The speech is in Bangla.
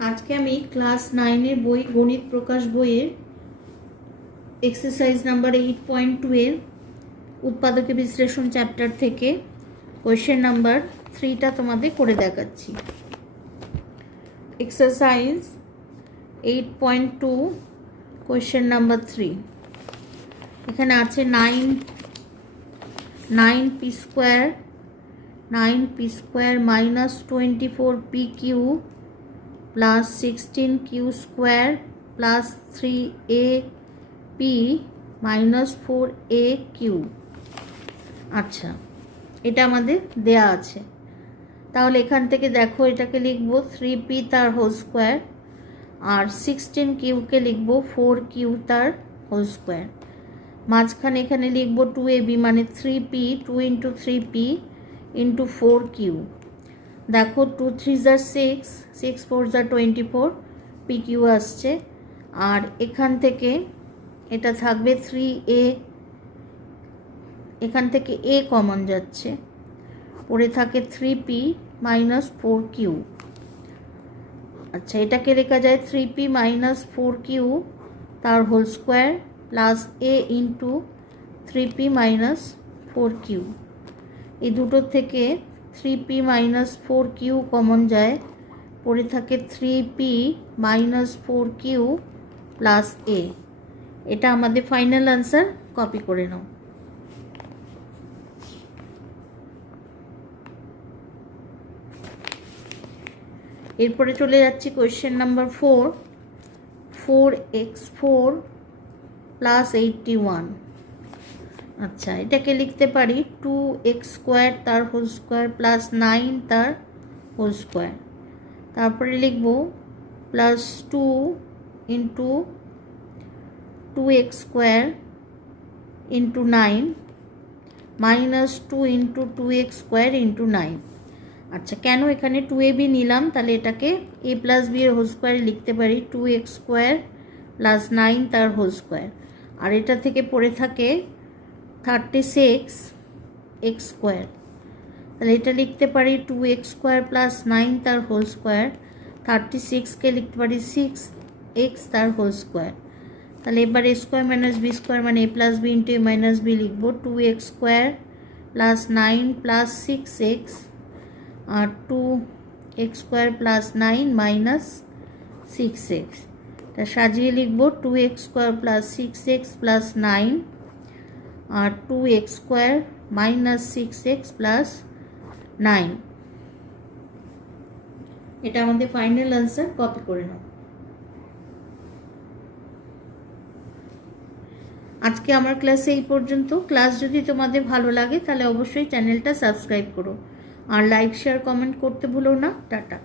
আজকে আমি ক্লাস 9 বই গণিত প্রকাশ বইয়ের এক্সারসাইজ নাম্বার 8.2 এর উৎপাদকে বিশ্লেষণ চ্যাপ্টার থেকে কোয়েশ্চেন নাম্বার 3টা তোমাদের করে দেখাচ্ছি। Exercise 8.2 question number 3। এখানে আছে 9p square minus 24p³ plus 16q square plus 3ap minus 4aq। আচ্ছা, এটা আমাদের দেয়া আছে। তাহলে এখান থেকে দেখো, এটাকে লিখব 3p তার হোল স্কোয়ার, আর 16qকে লিখব 4q তার হোল স্কোয়ার। মাঝখানে এখানে লিখব 2ab মানে 3p, 2 into 3p into 4q। দেখো 2 3 6, 6 4 24, pq আসছে। আর এখান থেকে এটা থাকবে 3a, এখান থেকে a কমন যাচ্ছে, পড়ে থাকে 3p মাইনাস 4q। আচ্ছা, এটাকে লেখা যায় 3p মাইনাস 4q তার whole square plus a into 3p minus 4q। এই দুটো থেকে 3p মাইনাস 4q কমন যায়, পড়ে থাকে 3p minus 4q plus a। এটা আমাদের ফাইনাল আনসার। কপি করে নাও। এরপরে চলে যাচ্ছি কোয়েশ্চেন নাম্বার 4। 4x4 plus 81। আচ্ছা, এটাকে লিখতে পারি 2x স্কোয়ার তার হোল স্কোয়ার প্লাস 9 তার হোল স্কোয়ার। তারপরে লিখব plus 2 into 2x square into 9 minus 2 into 2x square into 9। আচ্ছা, কেন এখানে 2ab নিলাম? তাহলে এটাকে a প্লাস b এর হোল স্কোয়ারে লিখতে পারি 2x স্কোয়ার প্লাস 9 তার হোল স্কোয়ার। আর এটা থেকে পড়ে থাকে 36x স্কোয়ার। তাহলে এটা লিখতে পারি 2x স্কোয়ার প্লাস 9 তার হোল স্কোয়ার। 36কে লিখতে পারি 6x তার হোল স্কোয়ার। তাহলে এবার a square minus b square মানে a plus b into a minus b লিখব। 2x square plus 9 plus 6x আর 2x square plus 9 minus 6x। এটা সাজিয়ে লিখব 2x square plus 6x plus 9 আর 2x square minus 6x plus 9। এটা আমাদের ফাইনাল আনসার। কপি করে নাও। আজকে আমার ক্লাসে এই পর্যন্ত। ক্লাস যদি তোমাদের ভালো লাগে তাহলে অবশ্যই চ্যানেলটা সাবস্ক্রাইব করো, আর লাইক শেয়ার কমেন্ট করতে ভুলো না। টাটা।